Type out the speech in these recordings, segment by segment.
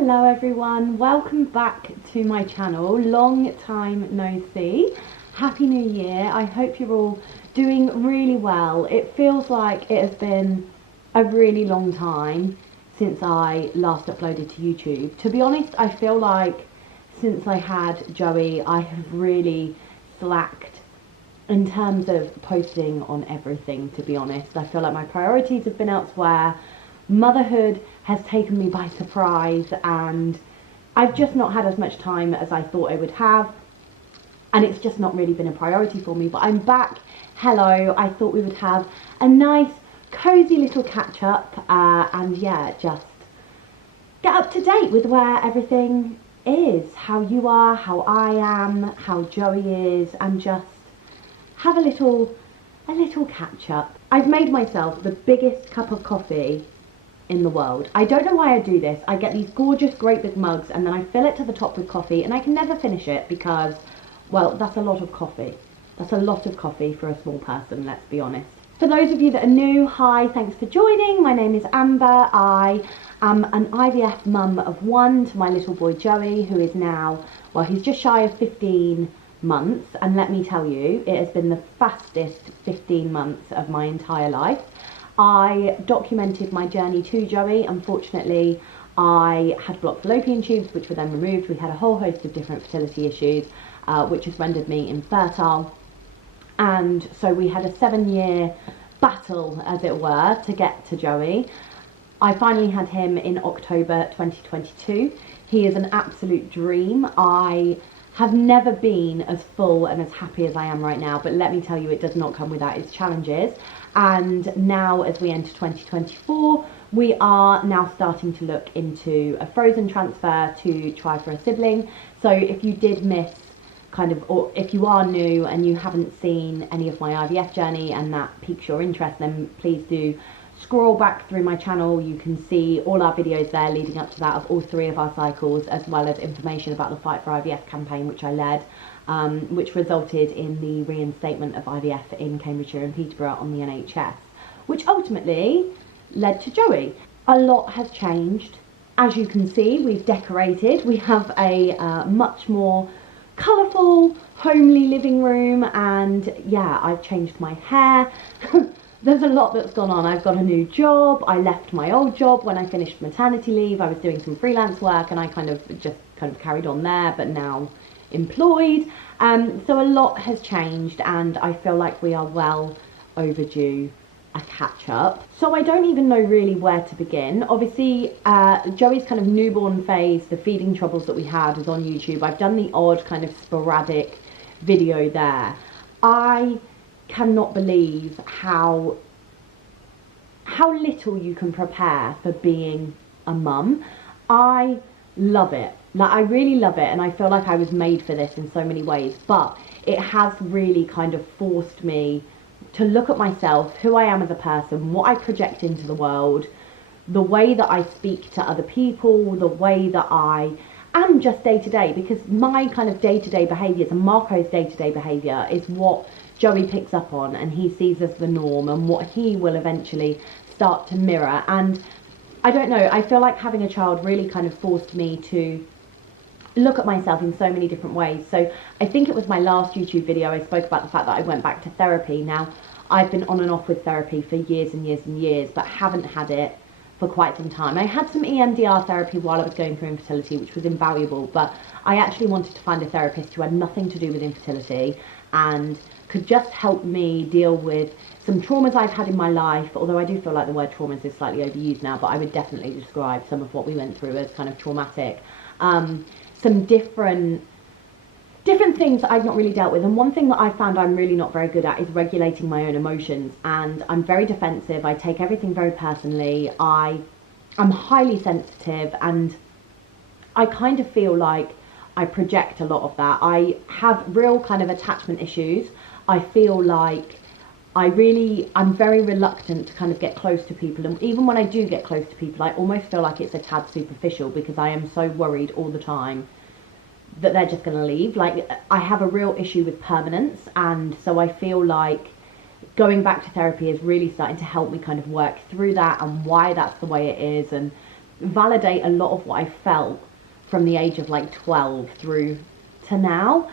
Hello everyone, welcome back to my channel. Long time no see. Happy New Year. I hope you're all doing really well. It feels like it has been a really long time since I last uploaded to YouTube. To be honest, I feel like since I had Joey, I have really slacked in terms of posting on everything, to be honest. I feel like my priorities have been elsewhere. Motherhood has taken me by surprise and I've just not had as much time as I thought I would have, and it's just not really been a priority for me. But I'm back. Hello. I thought we would have a nice cozy little catch up and yeah, just get up to date with where everything is, how you are, how I am, how Joey is, and just have a little catch up. I've made myself the biggest cup of coffee in the world. I don't know why I do this. I get these gorgeous great big mugs and then I fill it to the top with coffee and I can never finish it because, well, that's a lot of coffee. That's a lot of coffee for a small person, let's be honest. For those of you that are new, hi, thanks for joining. My name is Amber. I am an IVF mum of one to my little boy Joey, who is now, well, he's just shy of 15 months, and let me tell you, it has been the fastest 15 months of my entire life. I documented my journey to Joey. Unfortunately, I had blocked fallopian tubes, which were then removed. We had a whole host of different fertility issues, which has rendered me infertile. And so we had a 7-year battle, as it were, to get to Joey. I finally had him in October 2022. He is an absolute dream. I have never been as full and as happy as I am right now, but let me tell you, it does not come without its challenges. And now, as we enter 2024, we are now starting to look into a frozen transfer to try for a sibling. So if you did miss or if you are new and you haven't seen any of my IVF journey and that piques your interest, then please do scroll back through my channel. You can see all our videos there leading up to that of all 3 of our cycles, as well as information about the Fight for IVF campaign, which I led, which resulted in the reinstatement of IVF in Cambridgeshire and Peterborough on the NHS, which ultimately led to Joey. A lot has changed. As you can see, we've decorated. We have a much more colourful, homely living room, and yeah, I've changed my hair. There's a lot that's gone on. I've got a new job. I left my old job when I finished maternity leave. I was doing some freelance work and I kind of carried on there, but now employed. So a lot has changed and I feel like we are well overdue a catch up. So I don't even know really where to begin. Obviously, Joey's kind of newborn phase, the feeding troubles that we had, was on YouTube. I've done the odd kind of sporadic video there. I cannot believe how little you can prepare for being a mum. I love it. Like, I really love it, and I feel like I was made for this in so many ways, but it has really kind of forced me to look at myself, who I am as a person, what I project into the world, the way that I speak to other people, the way that I am just day to day, because my kind of day-to-day behaviours and Marco's day-to-day behaviour is what Joey picks up on, and he sees as the norm and what he will eventually start to mirror. And I don't know, I feel like having a child really kind of forced me to look at myself in so many different ways. So I think it was my last YouTube video I spoke about the fact that I went back to therapy. Now, I've been on and off with therapy for years and years and years, but haven't had it for quite some time. I had some EMDR therapy while I was going through infertility, which was invaluable, but I actually wanted to find a therapist who had nothing to do with infertility and could just help me deal with some traumas I've had in my life, although I do feel like the word traumas is slightly overused now, but I would definitely describe some of what we went through as kind of traumatic. Some different things that I've not really dealt with, and one thing that I found I'm really not very good at is regulating my own emotions, and I'm very defensive. I take everything very personally. I'm highly sensitive, and I kind of feel like I project a lot of that. I have real kind of attachment issues. I feel like I'm very reluctant to kind of get close to people, and even when I do get close to people, I almost feel like it's a tad superficial because I am so worried all the time that they're just going to leave. Like, I have a real issue with permanence, and so I feel like going back to therapy is really starting to help me kind of work through that and why that's the way it is, and validate a lot of what I felt from the age of like 12 through to now.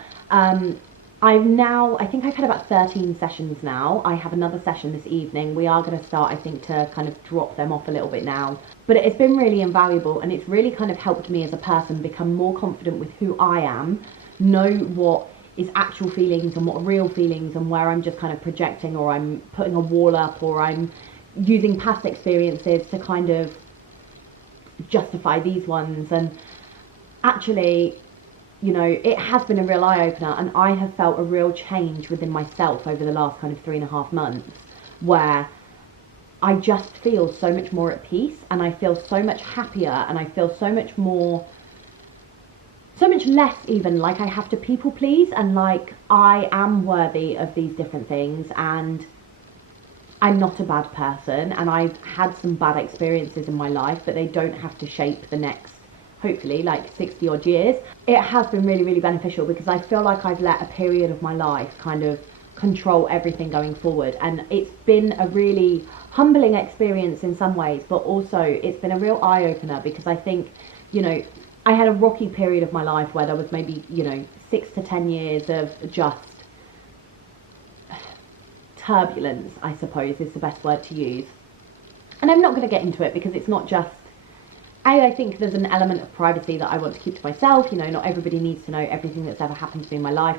I think I've had about 13 sessions now. I have another session this evening. We are going to start, I think, to kind of drop them off a little bit now. But it's been really invaluable, and it's really kind of helped me as a person become more confident with who I am, know what is actual feelings and what are real feelings, and where I'm just kind of projecting, or I'm putting a wall up, or I'm using past experiences to kind of justify these ones. And actually, you know, it has been a real eye-opener, and I have felt a real change within myself over the last kind of 3.5 months, where I just feel so much more at peace, and I feel so much happier, and I feel so much less even like I have to people please, and like I am worthy of these different things, and I'm not a bad person, and I've had some bad experiences in my life, but they don't have to shape the next, hopefully, like 60 odd years. It has been really, really beneficial, because I feel like I've let a period of my life kind of control everything going forward, and it's been a really humbling experience in some ways, but also it's been a real eye-opener, because I think, you know, I had a rocky period of my life where there was maybe, you know, 6 to 10 years of just turbulence, I suppose is the best word to use. And I'm not going to get into it, because it's not just, I think there's an element of privacy that I want to keep to myself. You know, not everybody needs to know everything that's ever happened to me in my life.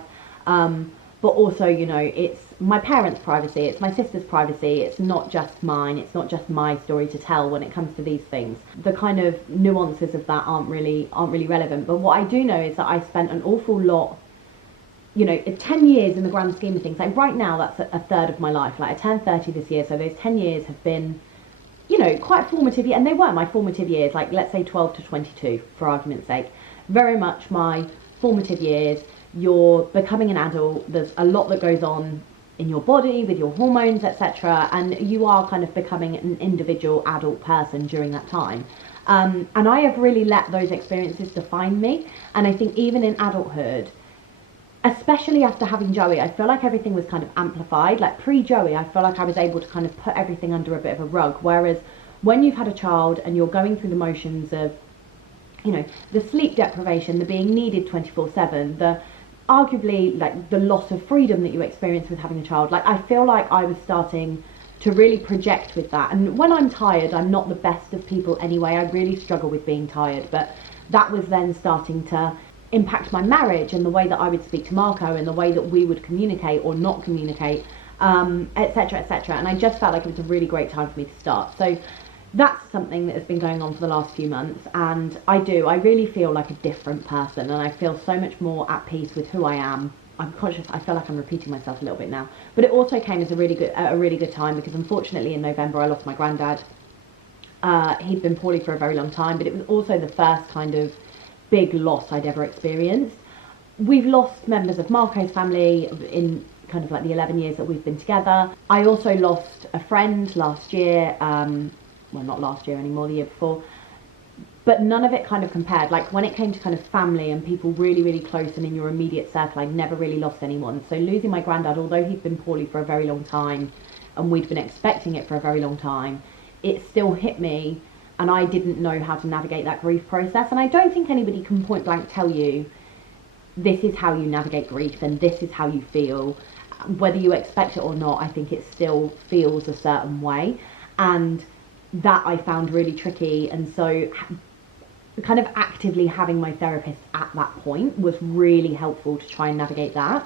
But also, you know, it's my parents' privacy, it's my sister's privacy, it's not just mine, it's not just my story to tell when it comes to these things. The kind of nuances of that aren't really relevant. But what I do know is that I spent an awful lot, you know, 10 years in the grand scheme of things. Like right now, that's a third of my life. Like I turned 30 this year, so those 10 years have been, you know, quite formative, and they were my formative years, like let's say 12 to 22 for argument's sake. Very much my formative years. You're becoming an adult, there's a lot that goes on in your body with your hormones, etc., and you are kind of becoming an individual adult person during that time. And I have really let those experiences define me, and I think even in adulthood, especially after having Joey, I feel like everything was kind of amplified. Like pre-Joey, I feel like I was able to kind of put everything under a bit of a rug, whereas when you've had a child and you're going through the motions of, you know, the sleep deprivation, the being needed 24/7, the arguably like the loss of freedom that you experience with having a child, like I feel like I was starting to really project with that. And when I'm tired, I'm not the best of people anyway. I really struggle with being tired, but that was then starting to impact my marriage and the way that I would speak to Marco and the way that we would communicate or not communicate, etc., etc. And I just felt like it was a really great time for me to start. So that's something that has been going on for the last few months, and I really feel like a different person, and I feel so much more at peace with who I am. I'm conscious, I feel like I'm repeating myself a little bit now, but it also came as a really good time, because unfortunately in November I lost my granddad. He'd been poorly for a very long time, but it was also the first kind of big loss I'd ever experienced. We've lost members of Marco's family in kind of like the 11 years that we've been together. I also lost a friend last year, well, not last year anymore, the year before, but none of it kind of compared. Like when it came to kind of family and people really, really close and in your immediate circle, I never really lost anyone. So losing my granddad, although he'd been poorly for a very long time and we'd been expecting it for a very long time, it still hit me, and I didn't know how to navigate that grief process. And I don't think anybody can point blank tell you this is how you navigate grief and this is how you feel. Whether you expect it or not, I think it still feels a certain way, and that I found really tricky. And so kind of actively having my therapist at that point was really helpful to try and navigate that.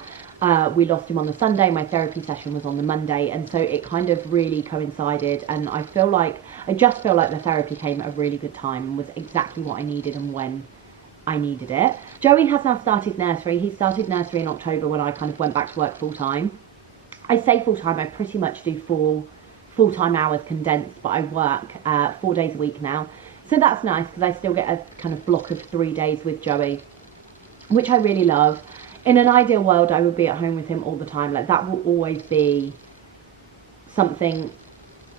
We lost him on the Sunday, my therapy session was on the Monday, and so it kind of really coincided, and I just feel like the therapy came at a really good time and was exactly what I needed and when I needed it. Joey has now started nursery. He started nursery in October when I kind of went back to work full time. I say full time, I pretty much do full-time hours condensed, but I work 4 days a week now. So that's nice, because I still get a kind of block of 3 days with Joey, which I really love. In an ideal world, I would be at home with him all the time. Like that will always be something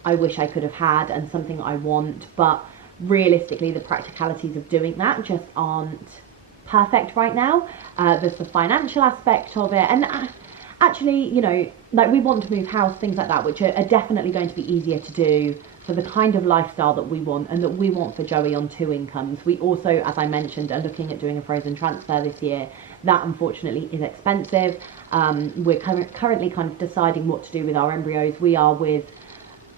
I wish I could have had and something I want, but realistically the practicalities of doing that just aren't perfect right now. There's the financial aspect of it, and actually, you know, like we want to move house, things like that, which are definitely going to be easier to do for the kind of lifestyle that we want and that we want for Joey on 2 incomes. We also, as I mentioned, are looking at doing a frozen transfer this year. That unfortunately is expensive. We're currently kind of deciding what to do with our embryos.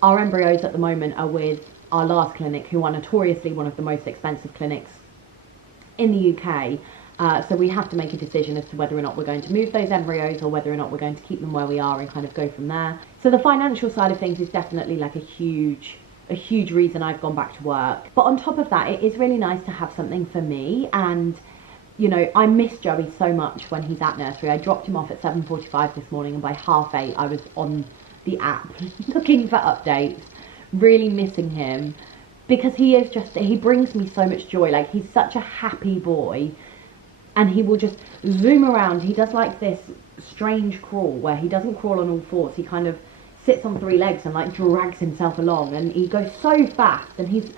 Our embryos at the moment are with our last clinic, who are notoriously one of the most expensive clinics in the UK. So we have to make a decision as to whether or not we're going to move those embryos or whether or not we're going to keep them where we are and kind of go from there. So the financial side of things is definitely like a huge reason I've gone back to work. But on top of that, it is really nice to have something for me. And, you know, I miss Joey so much when he's at nursery. I dropped him off at 7:45 this morning, and by 8:30 I was on the app looking for updates, really missing him, because he brings me so much joy. Like, he's such a happy boy. And he will just zoom around. He does like this strange crawl where he doesn't crawl on all fours. He kind of sits on 3 legs and like drags himself along, and he goes so fast. And he's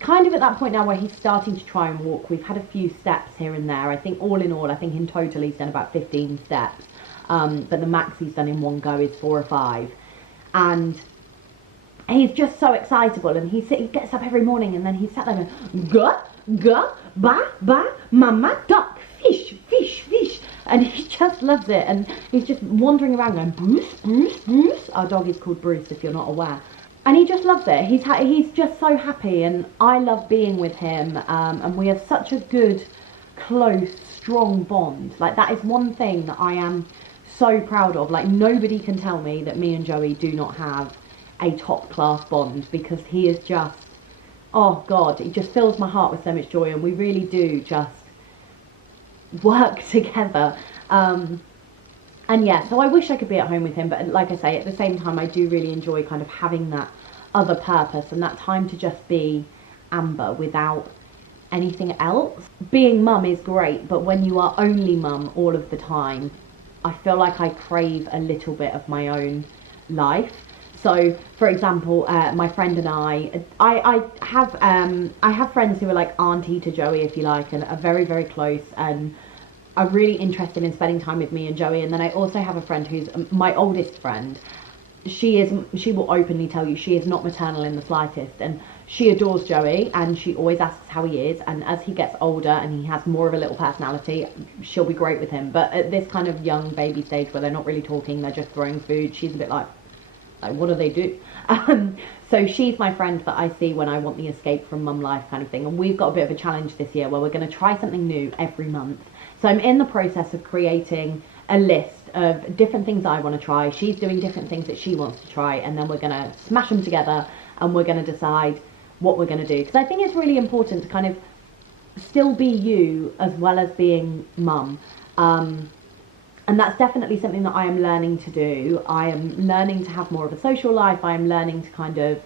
kind of at that point now where he's starting to try and walk. We've had a few steps here and there. I think all in all, I think in total he's done about 15 steps. But the max he's done in one go is 4 or 5. And he's just so excitable. And he gets up every morning, and then he's sat there going, ga, ga, ba, ba, mama, duck. Fish, fish, fish, and he just loves it, and he's just wandering around going, Bruce, Bruce, Bruce. Our dog is called Bruce, if you're not aware, and he just loves it. He's just so happy, and I love being with him, and we have such a good, close, strong bond. Like, that is one thing that I am so proud of. Like, nobody can tell me that me and Joey do not have a top class bond, because he is just, oh God, it just fills my heart with so much joy, and we really do just work together. And yeah, so I wish I could be at home with him, but like I say, at the same time I do really enjoy kind of having that other purpose and that time to just be Amber without anything else. Being mum is great, but when you are only mum all of the time, I feel like I crave a little bit of my own life. So, for example, my friend and I have friends who are like auntie to Joey, if you like, and are very, very close and are really interested in spending time with me and Joey. And then I also have a friend who's my oldest friend. She will openly tell you she is not maternal in the slightest, and she adores Joey, and she always asks how he is. And as he gets older and he has more of a little personality, she'll be great with him. But at this kind of young baby stage where they're not really talking, they're just throwing food, she's a bit like what do they do? So she's my friend that I see when I want the escape from mum life kind of thing. And we've got a bit of a challenge this year where we're going to try something new every month. So I'm in the process of creating a list of different things I want to try. She's doing different things that she wants to try, and then we're going to smash them together and we're going to decide what we're going to do. Because I think it's really important to kind of still be you as well as being mum. And that's definitely something that I am learning to do. I am learning to have more of a social life. I am learning to kind of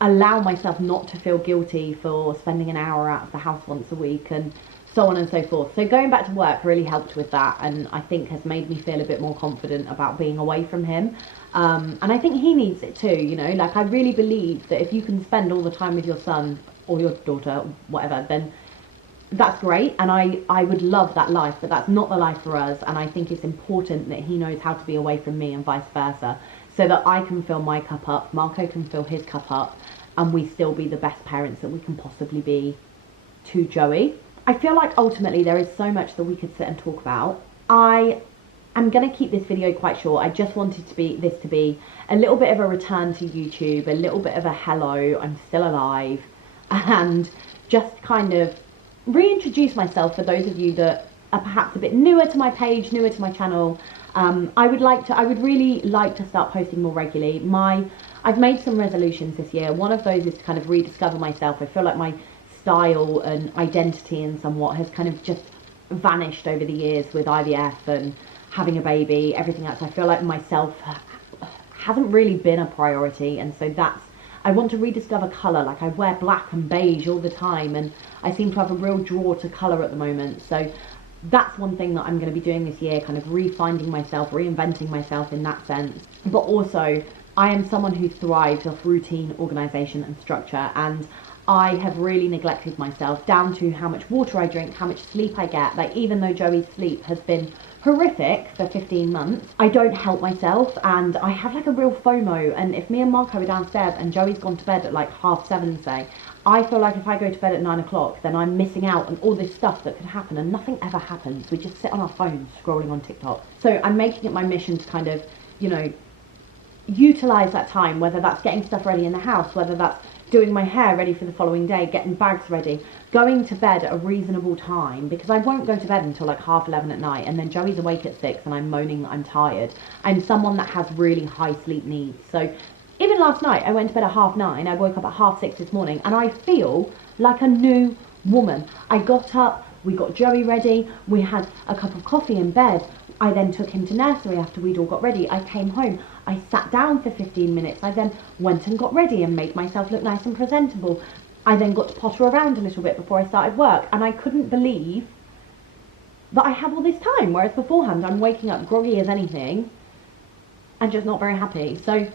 allow myself not to feel guilty for spending an hour out of the house once a week and so on and so forth. So going back to work really helped with that, and I think has made me feel a bit more confident about being away from him. And I think he needs it too, you know, like I really believe that if you can spend all the time with your son or your daughter, whatever, then that's great, and I would love that life, but that's not the life for us. And I think it's important that he knows how to be away from me and vice versa, so that I can fill my cup up, Marco can fill his cup up, and we still be the best parents that we can possibly be to Joey. I feel like ultimately there is so much that we could sit and talk about. I am going to keep this video quite short. I just wanted this to be a little bit of a return to YouTube, a little bit of a hello, I'm still alive, and just kind of reintroduce myself for those of you that are perhaps a bit newer to my page, newer to my channel. I would really like to start posting more regularly. I've made some resolutions this year. One of those is to kind of rediscover myself. I feel like my style and identity and somewhat has kind of just vanished over the years with IVF and having a baby, everything else. I feel like myself hasn't really been a priority, and so I want to rediscover colour. Like, I wear black and beige all the time, and I seem to have a real draw to colour at the moment. So that's one thing that I'm going to be doing this year, kind of re-finding myself, reinventing myself in that sense. But also, I am someone who thrives off routine, organisation and structure, and I have really neglected myself, down to how much water I drink, how much sleep I get. Like, even though Joey's sleep has been horrific for 15 months, I don't help myself, and I have like a real FOMO. And if me and Marco are downstairs and Joey's gone to bed at like 7:30, say, I feel like if I go to bed at 9 o'clock, then I'm missing out on all this stuff that could happen, and nothing ever happens. We just sit on our phones scrolling on TikTok. So I'm making it my mission to kind of, you know, utilize that time, whether that's getting stuff ready in the house, whether that's doing my hair ready for the following day, getting bags ready, going to bed at a reasonable time, because I won't go to bed until like 11:30 at night, and then Joey's awake at 6 and I'm moaning that I'm tired. I'm someone that has really high sleep needs. So even last night, I went to bed at 9:30, I woke up at 6:30 this morning, and I feel like a new woman. I got up, we got Joey ready, we had a cup of coffee in bed. I then took him to nursery after we'd all got ready. I came home, I sat down for 15 minutes. I then went and got ready and made myself look nice and presentable. I then got to potter around a little bit before I started work, and I couldn't believe that I have all this time, whereas beforehand I'm waking up groggy as anything and just not very happy. So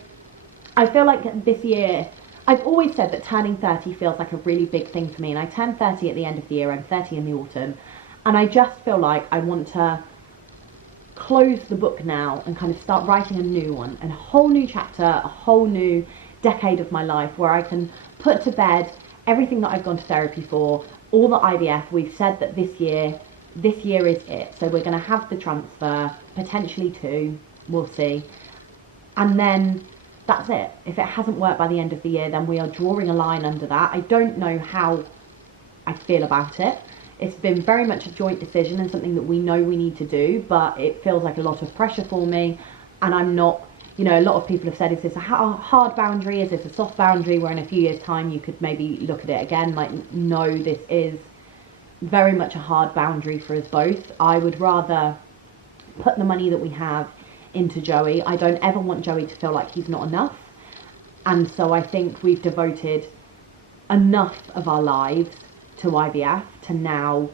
I feel like this year, I've always said that turning 30 feels like a really big thing for me, and I turn 30 at the end of the year, I'm 30 in the autumn, and I just feel like I want to close the book now and kind of start writing a new one, and a whole new chapter, a whole new decade of my life, where I can put to bed everything that I've gone to therapy for, all the IVF. We've said that this year is it. So we're going to have the transfer, potentially 2, we'll see. And then that's it. If it hasn't worked by the end of the year, then we are drawing a line under that. I don't know how I feel about it. It's been very much a joint decision and something that we know we need to do, but it feels like a lot of pressure for me, and I'm not, you know, a lot of people have said, is this a hard boundary, is this a soft boundary, where in a few years time you could maybe look at it again? Like, no, this is very much a hard boundary for us both. I would rather put the money that we have into Joey. I don't ever want Joey to feel like he's not enough, and so I think we've devoted enough of our lives to IVF to now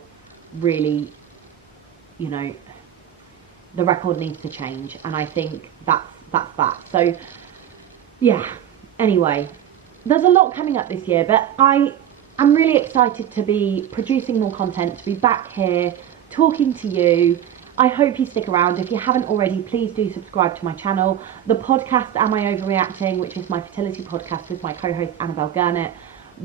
really, you know, the record needs to change, and I think that's that. So yeah, anyway, there's a lot coming up this year, but I'm really excited to be producing more content, to be back here talking to you. I hope you stick around. If you haven't already, please do subscribe to my channel. The podcast Am I Overreacting, which is my fertility podcast with my co-host Annabelle Gurnett,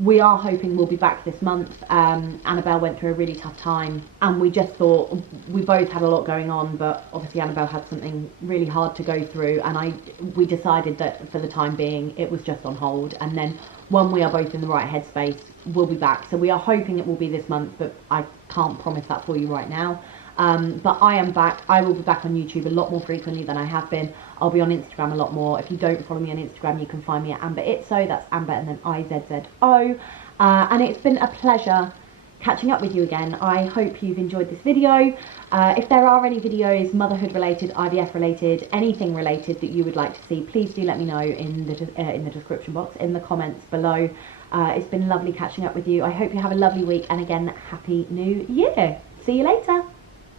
we are hoping we'll be back this month. Annabelle went through a really tough time, and we just thought, we both had a lot going on, but obviously Annabelle had something really hard to go through, and we decided that for the time being it was just on hold, and then when we are both in the right headspace, we'll be back. So we are hoping it will be this month, but I can't promise that for you right now. But I am back. I will be back on YouTube a lot more frequently than I have been. I'll be on Instagram a lot more. If you don't follow me on Instagram, you can find me at Amber Izzo. That's Amber and then IZZO. And it's been a pleasure catching up with you again. I hope you've enjoyed this video. If there are any videos, motherhood related, IVF related, anything related that you would like to see, please do let me know in the description box, in the comments below. It's been lovely catching up with you. I hope you have a lovely week, and again, Happy New Year. See you later.